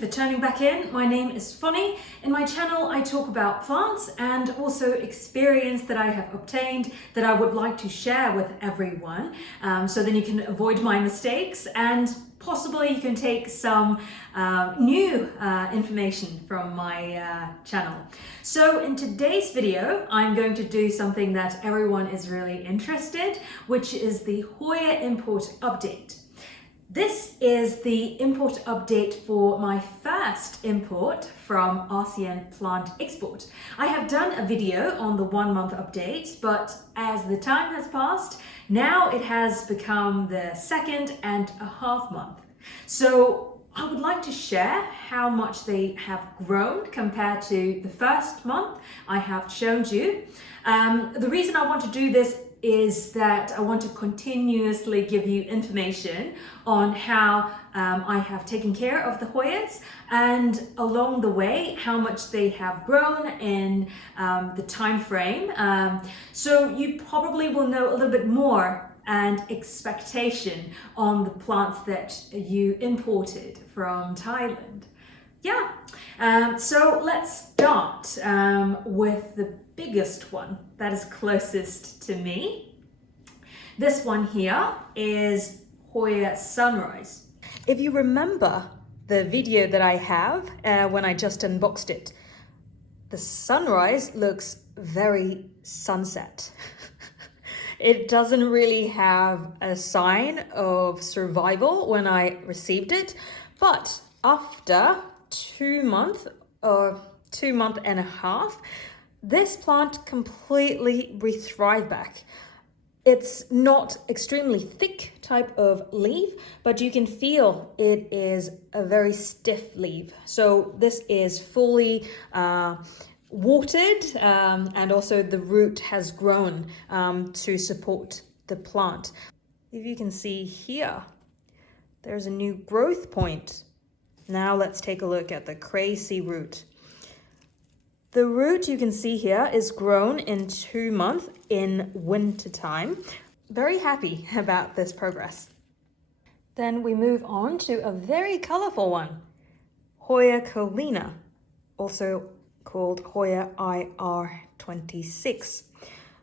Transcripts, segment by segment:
for tuning back in. My name is Fonny. In my channel, I talk about plants and also experience that I have obtained that I would like to share with everyone. So then you can avoid my mistakes and possibly you can take some new information from my channel. So in today's video, I'm going to do something that everyone is really interested, which is the Hoya import update. This is the import update for my first import from Asean Plant Export. I have done a video on the 1 month update, but as the time has passed, now it has become the 2.5 month. So I would like to share how much they have grown compared to the first month I have shown you. The reason I want to do this is that I want to continuously give you information on how I have taken care of the Hoyas and along the way how much they have grown in the time frame. So you probably will know a little bit more and expectation on the plants that you imported from Thailand. So let's start with the biggest one that is closest to me. This one here is Hoya Sunrise. If you remember the video that I have when I just unboxed it, the Sunrise looks very sunset. It doesn't really have a sign of survival when I received it, but after 2 months or 2.5 months, this plant completely re-thrived back. It's not extremely thick type of leaf, but you can feel it is a very stiff leaf. So this is fully watered and also the root has grown to support the plant. If you can see here, there's a new growth point. Now let's take a look at the crazy root. The root you can see here is grown in 2 months in winter time. Very happy about this progress. Then we move on to a very colorful one, Hoya Collina, also called Hoya IR26.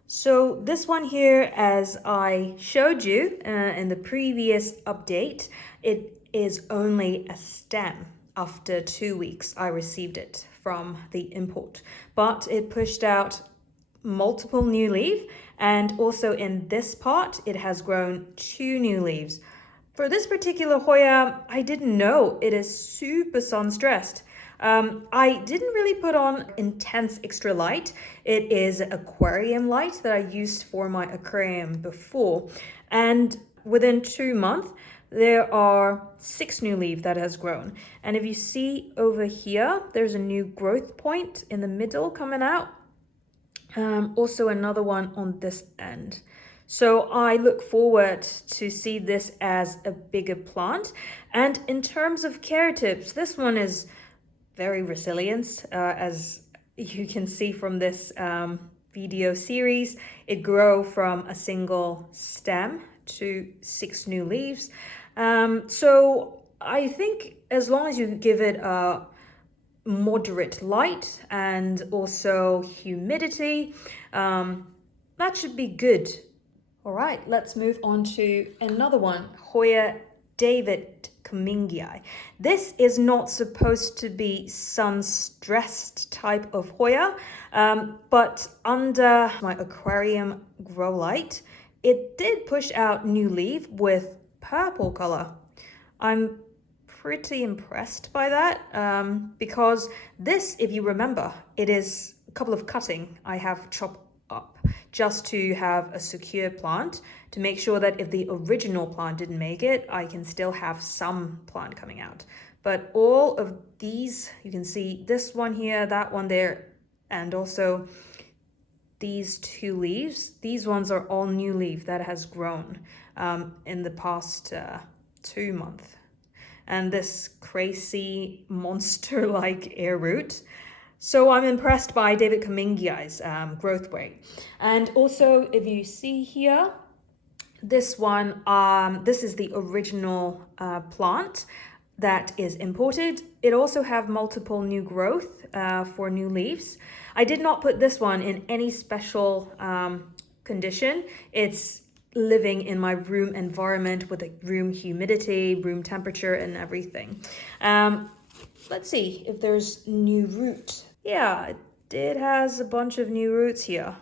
So this one here, as I showed you in the previous update, it is only a stem. After 2 weeks, I received it from the import, but it pushed out multiple new leaves, and also in this part, it has grown 2 new leaves. For this particular Hoya, I didn't know it is super sun stressed. I didn't really put on intense extra light. It is aquarium light that I used for my aquarium before, and within 2 months, there are 6 new leaves that has grown. And if you see over here, there's a new growth point in the middle coming out. Also another one on this end. So I look forward to see this as a bigger plant. And in terms of care tips, this one is very resilient. As you can see from this video series, it grew from a single stem to 6 new leaves. So I think as long as you give it a moderate light and also humidity, that should be good. All right, let's move on to another one, Hoya Davidcummingii. This is not supposed to be sun-stressed type of Hoya, but under my aquarium grow light, it did push out new leaf with purple color. I'm pretty impressed by that because this, if you remember, it is a couple of cutting I have chopped up just to have a secure plant to make sure that if the original plant didn't make it, I can still have some plant coming out. But all of these, you can see this one here, that one there, and also these 2 leaves. These ones are all new leaf that has grown in the past 2 months. And this crazy monster-like air root. So I'm impressed by Davidcummingii's growth rate. And also, if you see here, this one, this is the original plant. that is imported. It also have multiple new growth for new leaves. I did not put this one in any special condition. It's living in my room environment with a room humidity, room temperature, and everything. Let's see if there's new root. Yeah, it has a bunch of new roots here.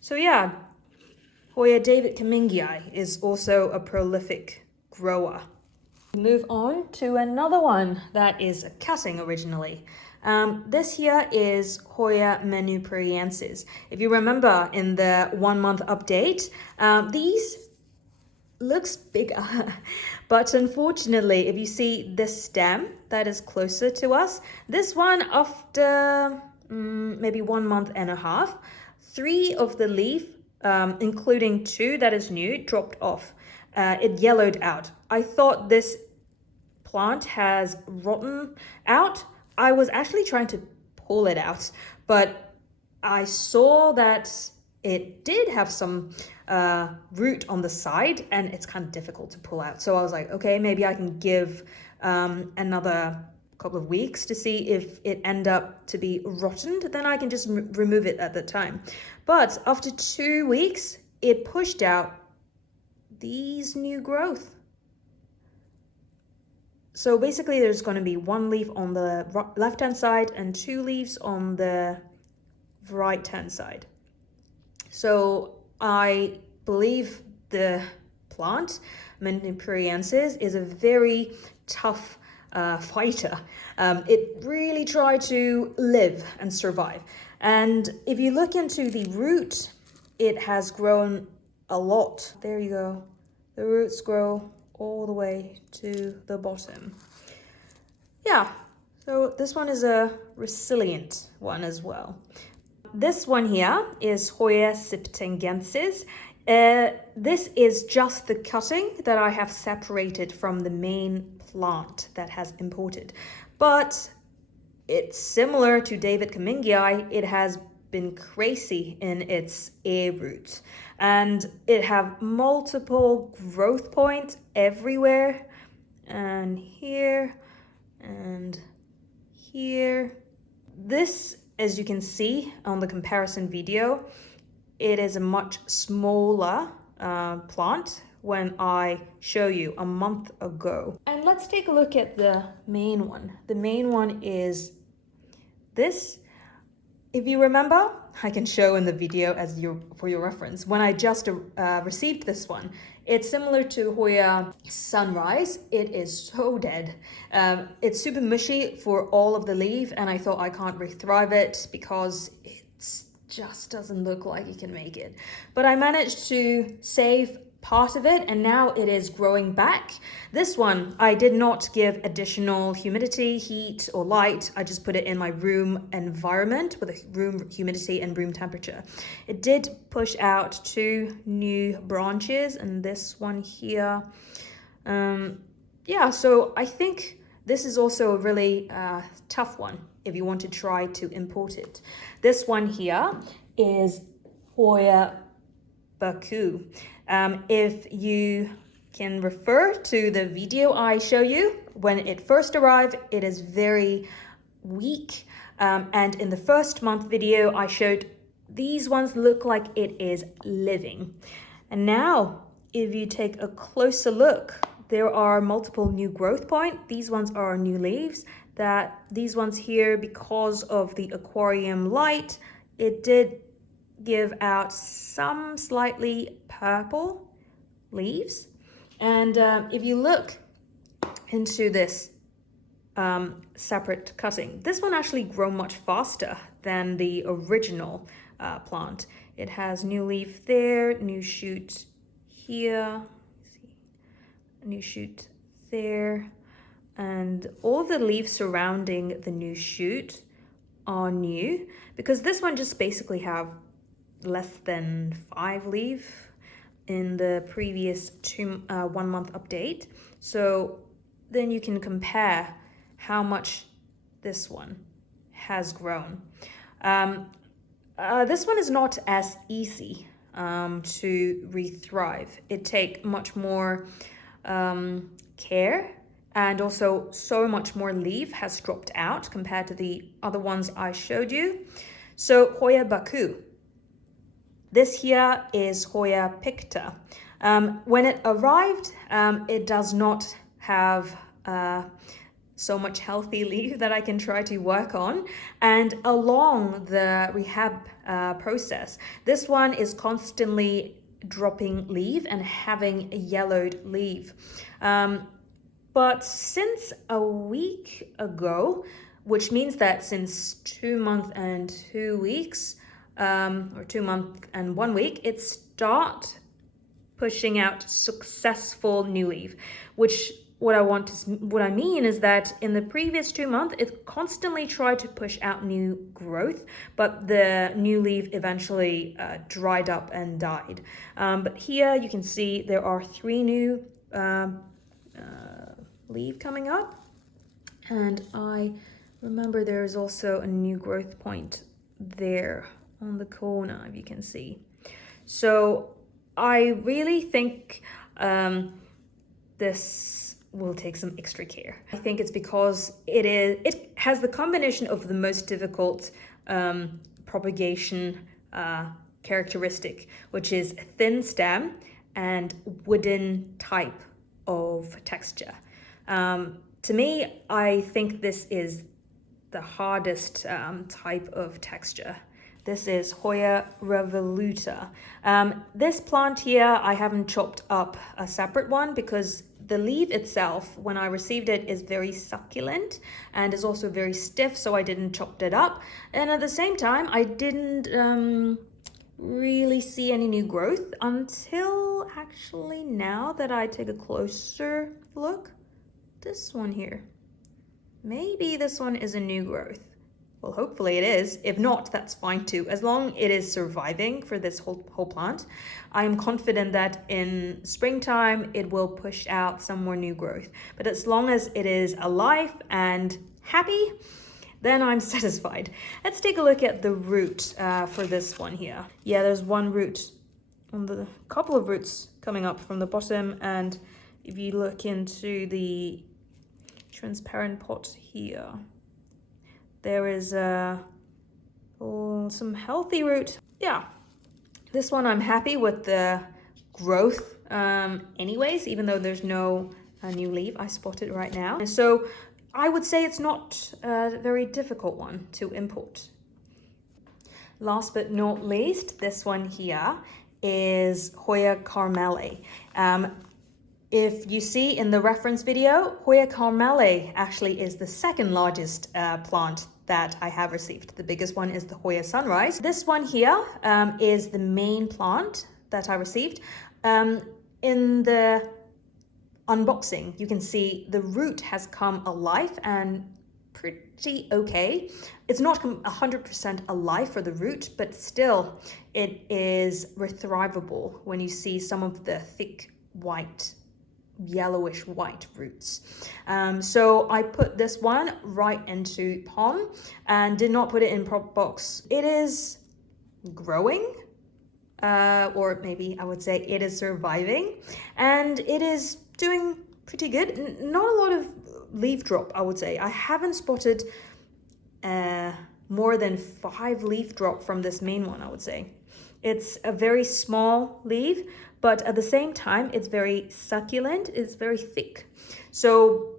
So yeah, Hoya Davidcummingii is also a prolific grower. Move on to another one that is a cutting originally. This here is Hoya Manipurensis. If you remember in the 1 month update, these looks bigger, but unfortunately, if you see this stem that is closer to us, this one after maybe 1 month and a half, 3 of the leaf, including 2 that is new, dropped off. It yellowed out. I thought this plant has rotten out. I was actually trying to pull it out, but I saw that it did have some root on the side and it's kind of difficult to pull out. So I was like, okay, maybe I can give another couple of weeks to see if it end up to be rotten, then I can just remove it at the time. But after 2 weeks, it pushed out these new growth. So basically there's going to be 1 leaf on the left hand side and 2 leaves on the right hand side. So I believe the plant, Manipurensis, is a very tough fighter. It really tried to live and survive. And if you look into the root, it has grown a lot. There you go. The roots grow all the way to the bottom. Yeah, so this one is a resilient one as well. This one here is Hoya Sipitangensis. This is just the cutting that I have separated from the main plant that has imported. But it's similar to Davidcummingii. It has been crazy in its air root. And it have multiple growth points everywhere. And here, and here. This, as you can see on the comparison video, it is a much smaller plant when I show you a month ago. And let's take a look at the main one. The main one is this. If you remember, I can show in the video as for your reference. When I just received this one, it's similar to Hoya Sunrise. It is so dead. It's super mushy for all of the leaf, and I thought I can't rethrive it because it just doesn't look like it can make it. But I managed to save part of it, and now it is growing back. This one, I did not give additional humidity, heat, or light. I just put it in my room environment with a room humidity and room temperature. It did push out 2 new branches, and this one here. Yeah, so I think this is also a really tough one if you want to try to import it. This one here is Hoya Baku. If you can refer to the video I show you, when it first arrived, it is very weak. And in the first month video, I showed these ones look like it is living. And now, if you take a closer look, there are multiple new growth points. These ones are new leaves. These ones here, because of the aquarium light, it did give out some slightly purple leaves. And if you look into this separate cutting, this one actually grew much faster than the original plant. It has new leaf there, new shoot here, new shoot there, and all the leaves surrounding the new shoot are new, because this one just basically have less than 5 leaves in the previous 1 month update. So then you can compare how much this one has grown. This one is not as easy to rethrive. It takes much more care and also so much more leaf has dropped out compared to the other ones I showed you. So Hoya Baku. This here is Hoya Picta. When it arrived, it does not have so much healthy leaf that I can try to work on. And along the rehab process, this one is constantly dropping leaf and having a yellowed leaf. But since a week ago, which means that since 2 months and 2 weeks, or 2 months and 1 week, it start pushing out successful new leaf, which what I mean is that in the previous 2 months, it constantly tried to push out new growth, but the new leaf eventually dried up and died. But here you can see there are 3 new leaf coming up, and I remember there is also a new growth point there on the corner, if you can see. So I really think this will take some extra care. I think it's because it has the combination of the most difficult propagation characteristic, which is a thin stem and wooden type of texture. To me, I think this is the hardest type of texture. This is Hoya Revoluta. This plant here, I haven't chopped up a separate one because the leaf itself, when I received it, is very succulent and is also very stiff, so I didn't chop it up. And at the same time, I didn't really see any new growth until actually now that I take a closer look. This one here. Maybe this one is a new growth. Well, hopefully it is. If not, that's fine too. As long it is surviving for this whole plant, I am confident that in springtime, it will push out some more new growth. But as long as it is alive and happy, then I'm satisfied. Let's take a look at the root for this one here. Yeah, there's one root on the couple of roots coming up from the bottom. And if you look into the transparent pot here, there is some healthy root. Yeah, this one I'm happy with the growth anyways, even though there's no new leaf I spotted right now. And so I would say it's not a very difficult one to import. Last but not least, this one here is Hoya Carmelae. If you see in the reference video, Hoya Carmelae actually is the second largest plant that I have received. The biggest one is the Hoya Sunrise. This one here is the main plant that I received. In the unboxing, you can see the root has come alive and pretty okay. It's not 100% alive for the root, but still it is retrievable when you see some of the thick white, yellowish white roots. So I put this one right into palm and did not put it in prop box. It is growing, or maybe I would say it is surviving, and it is doing pretty good. Not a lot of leaf drop, I would say. I haven't spotted more than 5 leaf drop from this main one, I would say. It's a very small leaf, but at the same time, it's very succulent, it's very thick. So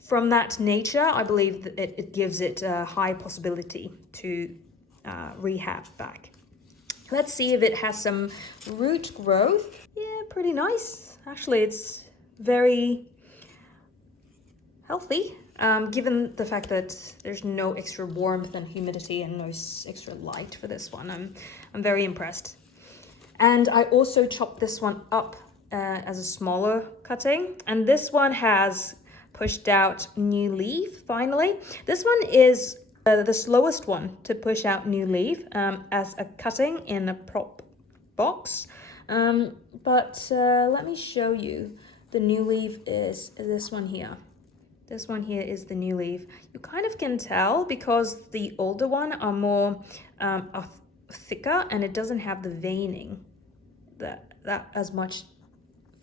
from that nature, I believe that it gives it a high possibility to rehab back. Let's see if it has some root growth. Yeah, pretty nice. Actually, it's very healthy, given the fact that there's no extra warmth and humidity and no extra light for this one. I'm very impressed. And I also chopped this one up as a smaller cutting. And this one has pushed out new leaf, finally. This one is the slowest one to push out new leaf as a cutting in a prop box. But let me show you. The new leaf is this one here. This one here is the new leaf. You kind of can tell because the older one are more thicker and it doesn't have the veining that as much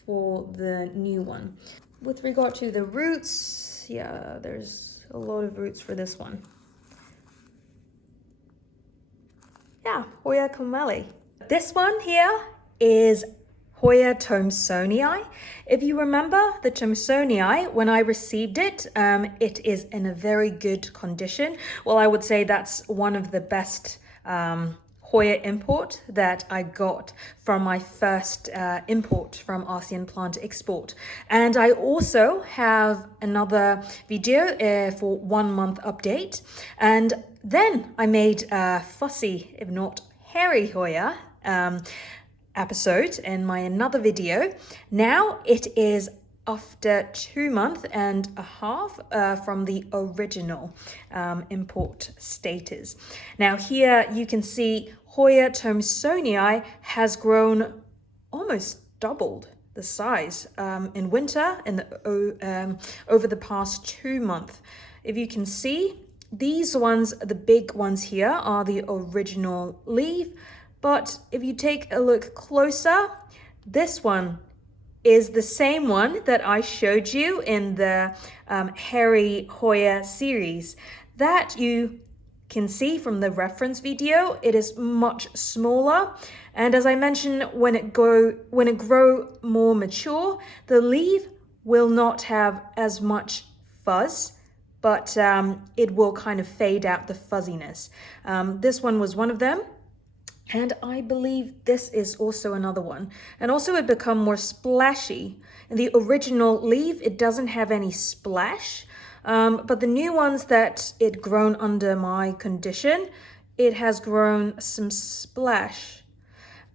for the new one. with regard to the roots, yeah, there's a lot of roots for this one. Yeah, Hoya Carmelae. This one here is Hoya Thomsonii. If you remember the Thomsonii, when I received it, it is in a very good condition. Well, I would say that's one of the best Hoya import that I got from my first import from Asean Plant Export. And I also have another video for 1 month update. And then I made a fussy, if not hairy Hoya episode in my another video. Now it is after 2.5 months from the original import status. Now here you can see Hoya Thomsonii has grown almost doubled the size in winter and over the past 2 months. If you can see, these ones, the big ones here, are the original leaf. But if you take a look closer, this one is the same one that I showed you in the hairy Hoya series. That you can see from the reference video, it is much smaller. And as I mentioned, when it grow more mature, the leaf will not have as much fuzz, but it will kind of fade out the fuzziness. This one was one of them. And I believe this is also another one. And also it become more splashy. In the original leaf, it doesn't have any splash. But the new ones that it grown under my condition, it has grown some splash.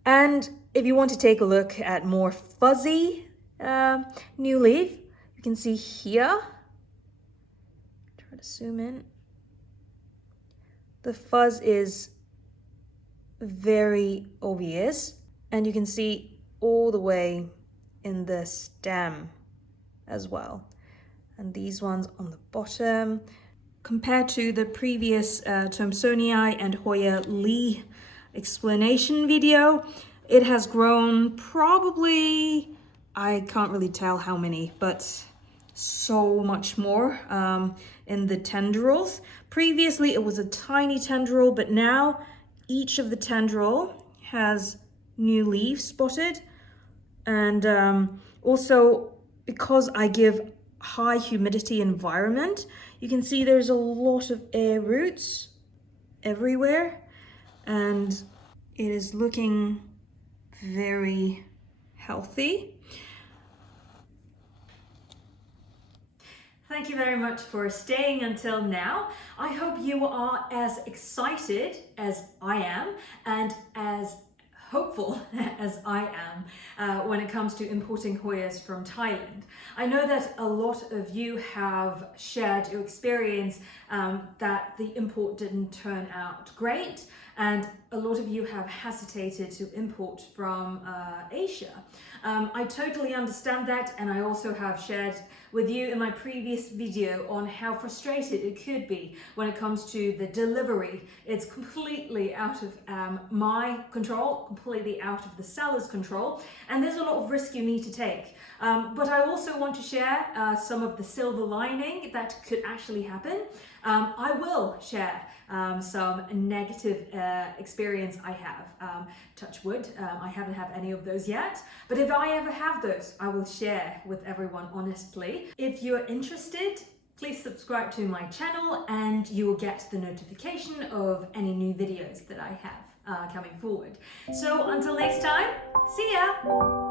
And if you want to take a look at more fuzzy new leaf, you can see here. Try to zoom in. The fuzz is very obvious, and you can see all the way in the stem as well. And these ones on the bottom, compared to the previous Thomsonii and Hoya Lee explanation video, it has grown probably, I can't really tell how many, but so much more in the tendrils. Previously it was a tiny tendril, but now each of the tendril has new leaves spotted. And also, because I give high humidity environment, you can see there's a lot of air roots everywhere, and it is looking very healthy. Thank you very much for staying until now. I hope you are as excited as I am and as hopeful as I am when it comes to importing Hoyas from Thailand. I know that a lot of you have shared your experience that the import didn't turn out great, and a lot of you have hesitated to import from Asia. I totally understand that, and I also have shared with you in my previous video on how frustrated it could be when it comes to the delivery. It's completely out of my control, completely out of the seller's control, and there's a lot of risk you need to take. But I also want to share some of the silver lining that could actually happen. I will share some negative experience I have. Touch wood, I haven't had any of those yet, but if I ever have those, I will share with everyone honestly. If you're interested, please subscribe to my channel and you will get the notification of any new videos that I have coming forward. So until next time, see ya!